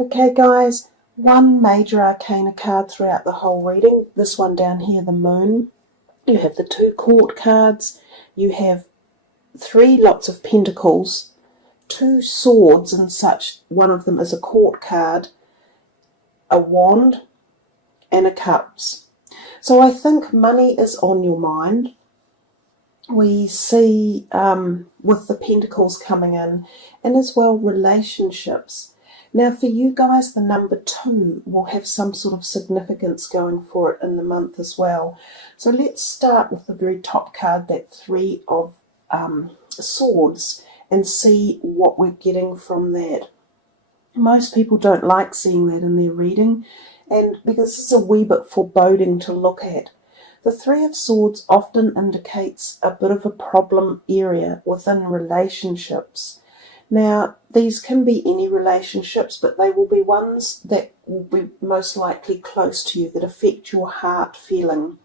Okay guys, one major arcana card throughout the whole reading, this one down here, the moon. You have the two court cards, you have three lots of pentacles, two swords and such, one of them is a court card, a wand and a cups. So I think money is on your mind. We see with the pentacles coming in, and as well relationships. Now for you guys, the number 2 will have some sort of significance going for it in the month as well. So let's start with the very top card, that 3 of Swords, and see what we're getting from that. Most people don't like seeing that in their reading, and because it's a wee bit foreboding to look at. The 3 of Swords often indicates a bit of a problem area within relationships. Now, these can be any relationships, but they will be ones that will be most likely close to you, that affect your heart feeling.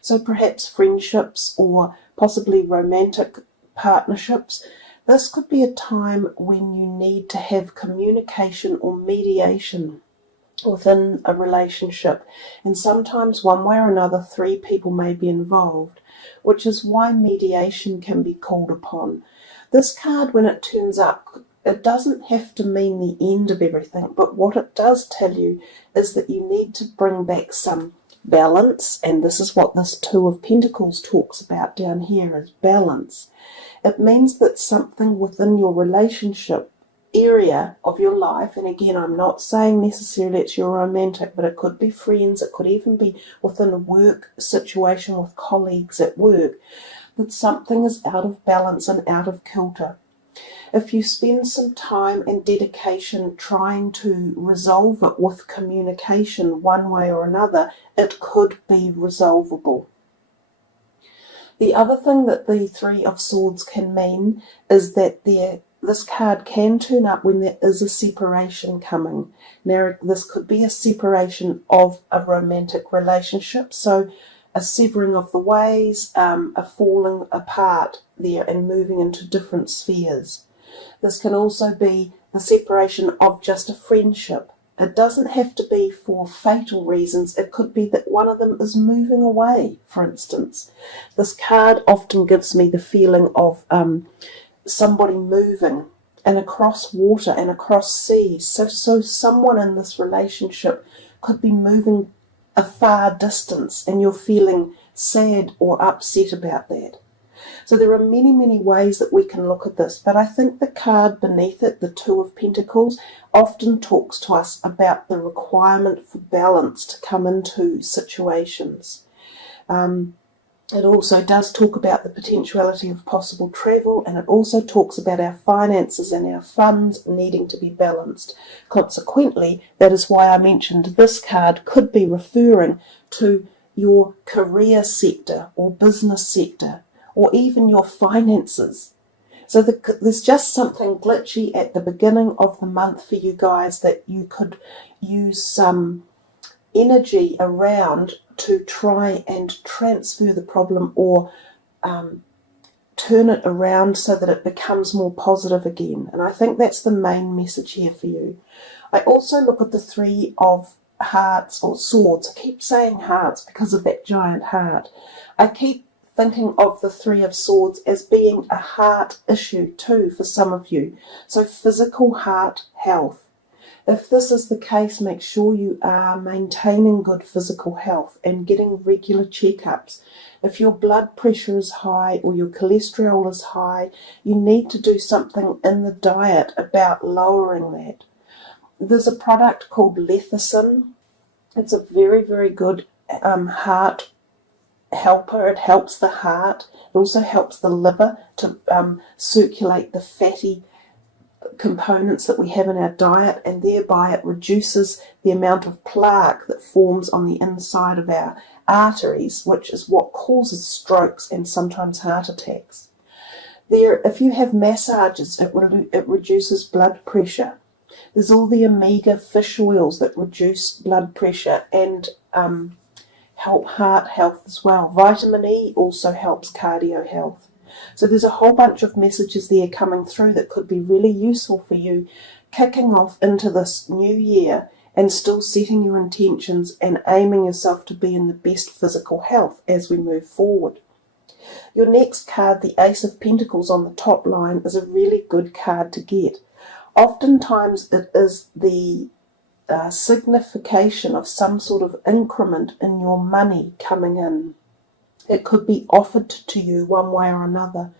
So perhaps friendships or possibly romantic partnerships. This could be a time when you need to have communication or mediation within a relationship, and sometimes one way or another 3 people may be involved, which is why mediation can be called upon. This card, when it turns up, it doesn't have to mean the end of everything, but what it does tell you is that you need to bring back some balance, and this is what this 2 of Pentacles talks about down here, is balance. It means that something within your relationship area of your life, and again, I'm not saying necessarily it's your romantic, but it could be friends, it could even be within a work situation with colleagues at work, that something is out of balance and out of kilter. If you spend some time and dedication trying to resolve it with communication one way or another, it could be resolvable. The other thing that the 3 of Swords can mean is that this card can turn up when there is a separation coming. Now, this could be a separation of a romantic relationship, so a severing of the ways, a falling apart there and moving into different spheres. This can also be the separation of just a friendship. It doesn't have to be for fatal reasons. It could be that one of them is moving away, for instance. This card often gives me the feeling of somebody moving and across water and across seas. So someone in this relationship could be moving a far distance and you're feeling sad or upset about that. So there are many, many ways that we can look at this, but I think the card beneath it, the 2 of Pentacles, often talks to us about the requirement for balance to come into situations. It also does talk about the potentiality of possible travel, and it also talks about our finances and our funds needing to be balanced. Consequently, that is why I mentioned this card could be referring to your career sector or business sector, or even your finances. So there's just something glitchy at the beginning of the month for you guys that you could use some energy around to try and transfer the problem or turn it around so that it becomes more positive again. And I think that's the main message here for you. I also look at the 3 of Hearts or Swords. I keep saying hearts because of that giant heart. I keep thinking of the 3 of Swords as being a heart issue too for some of you. So physical heart health. If this is the case, make sure you are maintaining good physical health and getting regular checkups. If your blood pressure is high or your cholesterol is high, you need to do something in the diet about lowering that. There's a product called Lecithin. It's a very, very good heart helper. It helps the heart. It also helps the liver to circulate the fatty components that we have in our diet, and thereby it reduces the amount of plaque that forms on the inside of our arteries, which is what causes strokes and sometimes heart attacks. If you have massages, it reduces blood pressure. There's all the omega fish oils that reduce blood pressure and help heart health as well. Vitamin E also helps cardio health. So there's a whole bunch of messages there coming through that could be really useful for you kicking off into this new year and still setting your intentions and aiming yourself to be in the best physical health as we move forward. Your next card, the Ace of Pentacles on the top line, is a really good card to get. Oftentimes it is the signification of some sort of increment in your money coming in. It could be offered to you one way or another.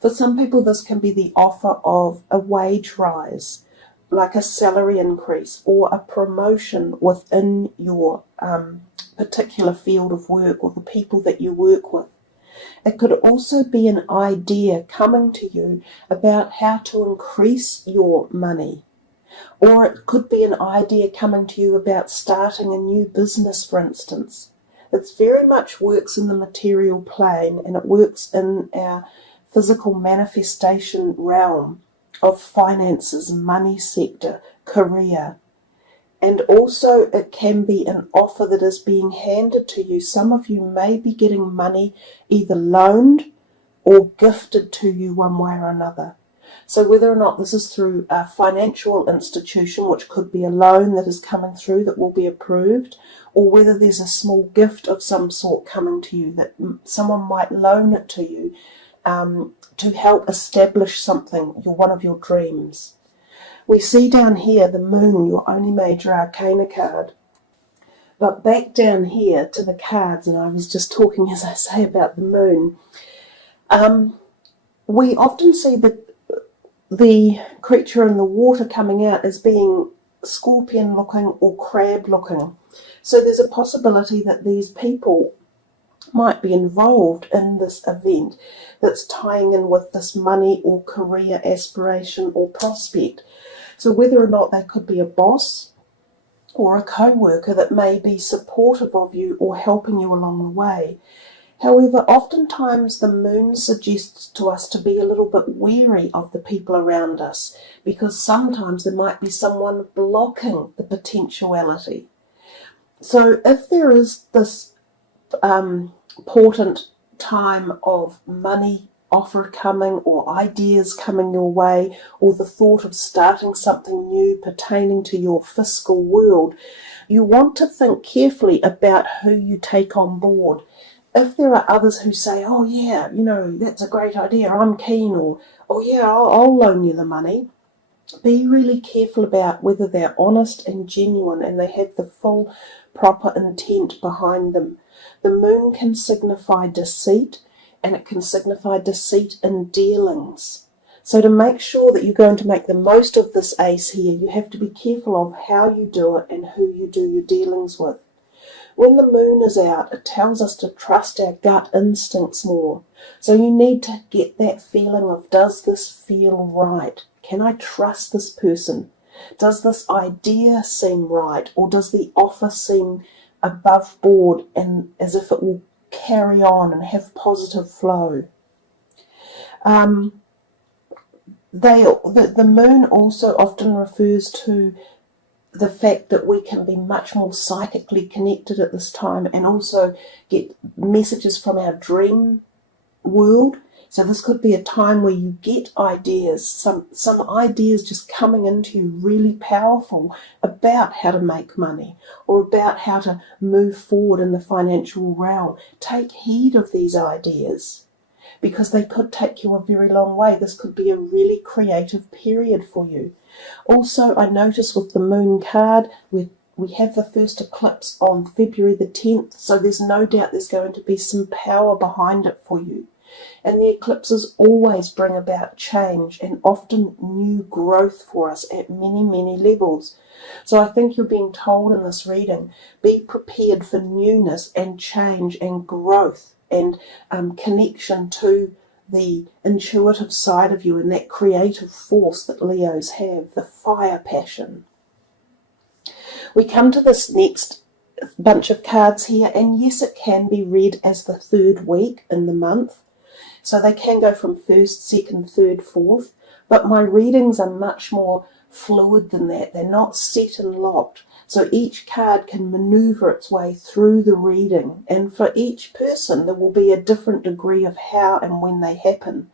For some people, this can be the offer of a wage rise, like a salary increase or a promotion within your particular field of work or the people that you work with. It could also be an idea coming to you about how to increase your money. Or it could be an idea coming to you about starting a new business, for instance. It very much works in the material plane, and it works in our physical manifestation realm of finances, money sector, career. And also it can be an offer that is being handed to you. Some of you may be getting money either loaned or gifted to you one way or another. So whether or not this is through a financial institution, which could be a loan that is coming through that will be approved, or whether there's a small gift of some sort coming to you that someone might loan it to you to help establish something, one of your dreams. We see down here the Moon, your only major arcana card. But back down here to the cards, and I was just talking, as I say, about the Moon. We often see the creature in the water coming out as being scorpion looking or crab looking. So there's a possibility that these people might be involved in this event that's tying in with this money or career aspiration or prospect. So whether or not they could be a boss or a co-worker that may be supportive of you or helping you along the way. However, oftentimes the Moon suggests to us to be a little bit wary of the people around us, because sometimes there might be someone blocking the potentiality. So if there is this important time of money offer coming or ideas coming your way, or the thought of starting something new pertaining to your fiscal world, you want to think carefully about who you take on board. If there are others who say, oh yeah, that's a great idea, I'm keen, or oh yeah, I'll loan you the money, be really careful about whether they're honest and genuine and they have the full proper intent behind them. The Moon can signify deceit, and it can signify deceit in dealings. So to make sure that you're going to make the most of this ace here, you have to be careful of how you do it and who you do your dealings with. When the Moon is out, it tells us to trust our gut instincts more. So you need to get that feeling of, does this feel right? Can I trust this person? Does this idea seem right? Or does the offer seem above board and as if it will carry on and have positive flow? The Moon also often refers to the fact that we can be much more psychically connected at this time and also get messages from our dream world. So this could be a time where you get ideas, some ideas just coming into you really powerful about how to make money or about how to move forward in the financial realm. Take heed of these ideas, because they could take you a very long way. This could be a really creative period for you. Also, I notice with the Moon card, we have the first eclipse on February the 10th, so there's no doubt there's going to be some power behind it for you. And the eclipses always bring about change and often new growth for us at many, many levels. So I think you're being told in this reading, be prepared for newness and change and growth and connection to the intuitive side of you and that creative force that Leos have, the fire passion. We come to this next bunch of cards here, and yes, it can be read as the third week in the month. So they can go from first, second, third, fourth, but my readings are much more fluid than that. They're not set and locked. So each card can maneuver its way through the reading, and for each person there will be a different degree of how and when they happen.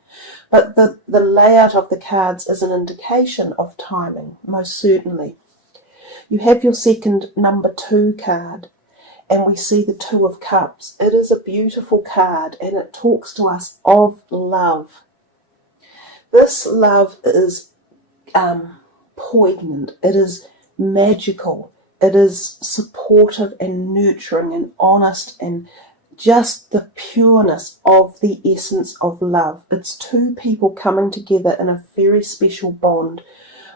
But the layout of the cards is an indication of timing, most certainly. You have your second number 2 card, and we see the 2 of Cups. It is a beautiful card, and it talks to us of love. This love is poignant. It is magical. It is supportive and nurturing and honest, and just the pureness of the essence of love. It's 2 people coming together in a very special bond.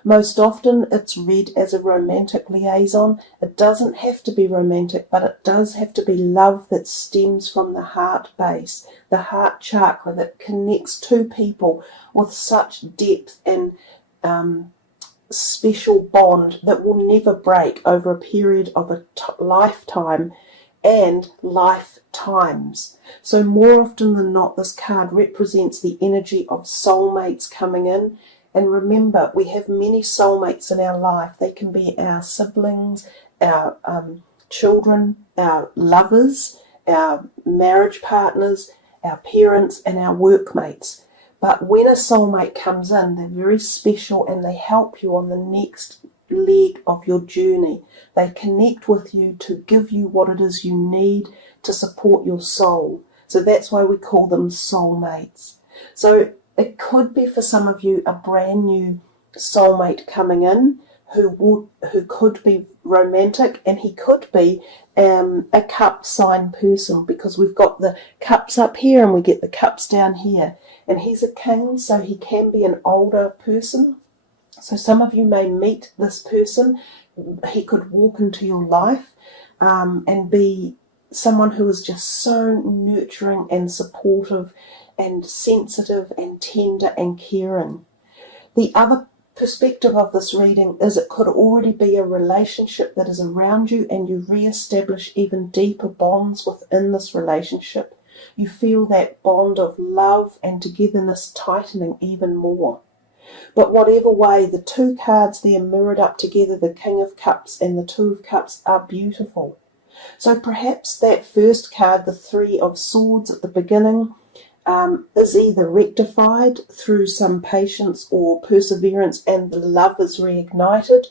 Most often it's read as a romantic liaison. It doesn't have to be romantic, but it does have to be love that stems from the heart base, the heart chakra, that connects 2 people with such depth and special bond that will never break over a period of a lifetime and lifetimes. So more often than not, this card represents the energy of soulmates coming in. And remember, we have many soulmates in our life. They can be our siblings, our children, our lovers, our marriage partners, our parents, and our workmates. But when a soulmate comes in, they're very special, and they help you on the next leg of your journey. They connect with you to give you what it is you need to support your soul. So that's why we call them soulmates. So it could be for some of you a brand new soulmate coming in who could be romantic, and he could be a cup sign person, because we've got the cups up here and we get the cups down here. And he's a king, so he can be an older person. So some of you may meet this person. He could walk into your life and be someone who is just so nurturing and supportive and sensitive and tender and caring. The other perspective of this reading is it could already be a relationship that is around you, and you re-establish even deeper bonds within this relationship. You feel that bond of love and togetherness tightening even more. But whatever way, the 2 cards there mirrored up together, the King of Cups and the 2 of Cups, are beautiful. So perhaps that first card, the 3 of Swords at the beginning, is either rectified through some patience or perseverance, and the love is reignited,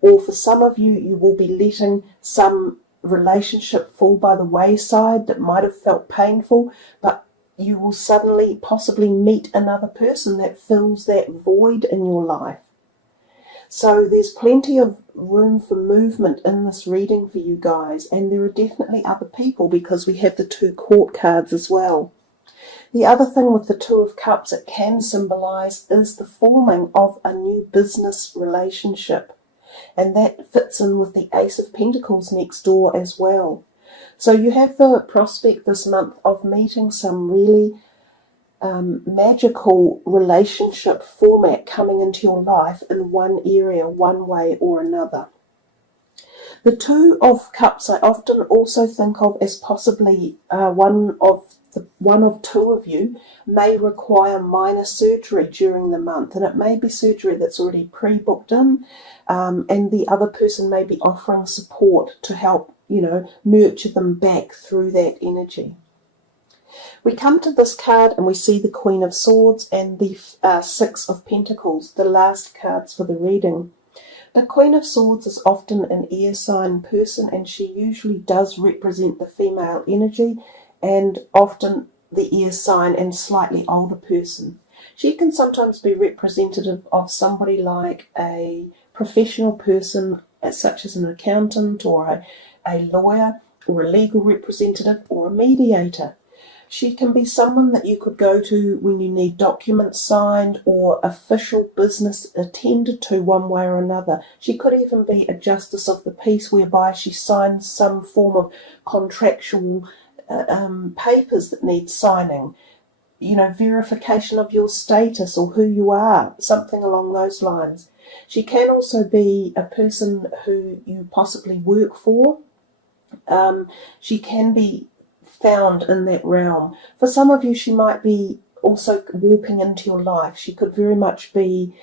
or for some of you, you will be letting some relationship fall by the wayside that might have felt painful, but you will suddenly possibly meet another person that fills that void in your life. So there's plenty of room for movement in this reading for you guys, and there are definitely other people, because we have the 2 court cards as well. The other thing with the 2 of Cups it can symbolize is the forming of a new business relationship. And that fits in with the Ace of Pentacles next door as well. So you have the prospect this month of meeting some really magical relationship format coming into your life in one area, one way or another. The 2 of Cups I often also think of as possibly one of 2 of you may require minor surgery during the month, and it may be surgery that's already pre-booked in, and the other person may be offering support to help, nurture them back through that energy. We come to this card and we see the Queen of Swords and the 6 of Pentacles, the last cards for the reading. The Queen of Swords is often an air sign person, and she usually does represent the female energy, and often the air sign and slightly older person. She can sometimes be representative of somebody like a professional person, such as an accountant or a lawyer or a legal representative or a mediator. She can be someone that you could go to when you need documents signed or official business attended to one way or another. She could even be a justice of the peace, whereby she signs some form of contractual papers that need signing, verification of your status or who you are, something along those lines. She can also be a person who you possibly work for. She can be found in that realm. For some of you, she might be also walking into your life. She could very much be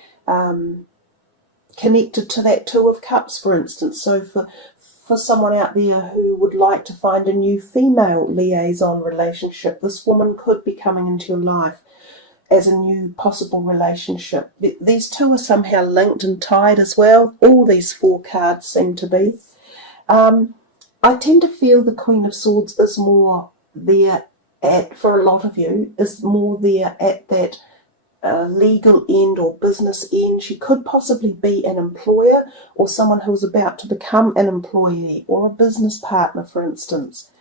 connected to that Two of Cups, for instance. So for someone out there who would like to find a new female liaison relationship, this woman could be coming into your life as a new possible relationship. These two are somehow linked and tied as well. All these 4 cards seem to be. I tend to feel the Queen of Swords is more there for a lot of you, is more there at that legal end or business end. She could possibly be an employer or someone who is about to become an employee or a business partner, for instance.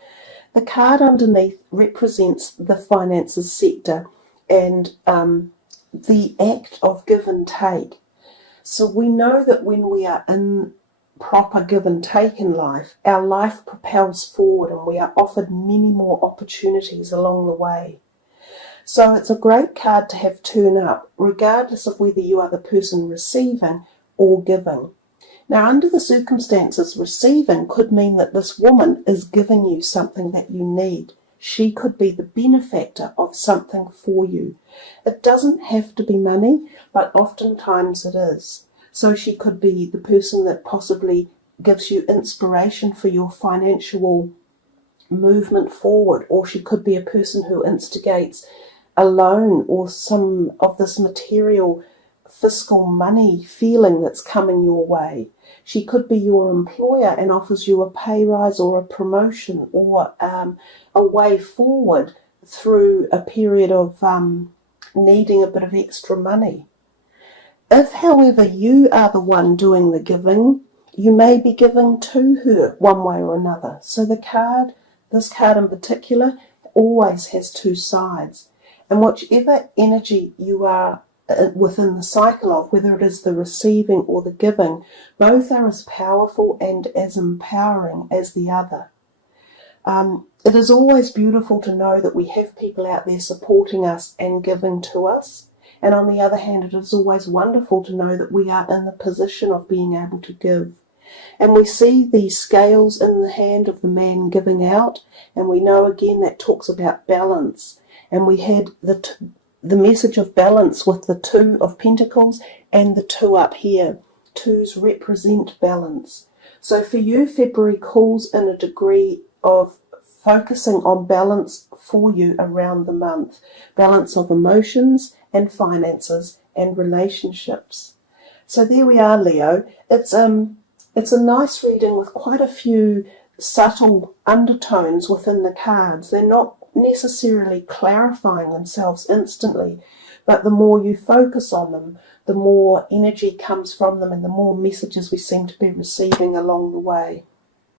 The card underneath represents the finances sector and the act of give and take. So we know that when we are in proper give and take in life, our life propels forward and we are offered many more opportunities along the way. So it's a great card to have turn up, regardless of whether you are the person receiving or giving. Now, under the circumstances, receiving could mean that this woman is giving you something that you need. She could be the benefactor of something for you. It doesn't have to be money, but oftentimes it is. So she could be the person that possibly gives you inspiration for your financial movement forward, or she could be a person who instigates a loan or some of this material fiscal money feeling that's coming your way. She could be your employer and offers you a pay rise or a promotion or a way forward through a period of needing a bit of extra money. If, however, you are the one doing the giving, you may be giving to her one way or another. So this card in particular, always has 2 sides. And whichever energy you are within the cycle of, whether it is the receiving or the giving, both are as powerful and as empowering as the other. It is always beautiful to know that we have people out there supporting us and giving to us. And on the other hand, it is always wonderful to know that we are in the position of being able to give. And we see these scales in the hand of the man giving out, and we know again that talks about balance. And we had the message of balance with the 2 of Pentacles and the 2 up here. 2s represent balance. So for you, February calls in a degree of focusing on balance for you around the month. Balance of emotions and finances and relationships. So there we are, Leo. It's a nice reading with quite a few subtle undertones within the cards. They're not necessarily clarifying themselves instantly, but the more you focus on them, the more energy comes from them and the more messages we seem to be receiving along the way.